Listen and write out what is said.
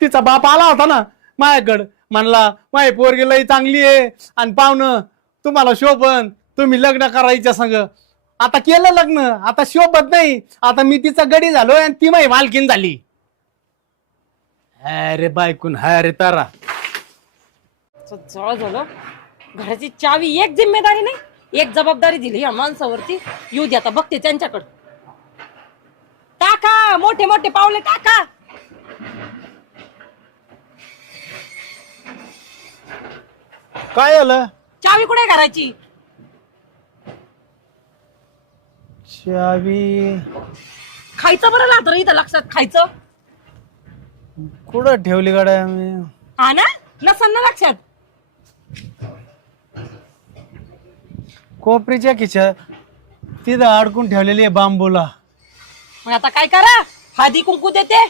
तिचा बाप आला होता ना माझ्याकडं, म्हणला माझी पोरगी लई चांगली आहे आणि पाहुणं तुम्हाला शोभन, तुम्ही लग्न करायच्या संग. आता केलं लग्न, आता शोभत नाही, आता मी तिचा गडी झालोय आणि ती माझी मालकीन झाली. अरे बायकून अरे तारा. जवळ झालं. घराची चावी एक जिम्मेदारी नाही, एक जबाबदारी दिली या माणसावरती. येऊ दे आता, बघते त्यांच्याकडं. टाका मोठे मोठे पावले टाका. काय झालं? चावी कुठे घराची? चावी खायचं बरं लागतं रे इथं, लक्षात खायचं. कुठं ठेवली गाड्या मी? हा ना, नसन ना लक्षात. कोपरीच्या खिशात तिथं अडकून ठेवलेली आहे बांबूला. मग आता काय करा, हळदी कुंकू देते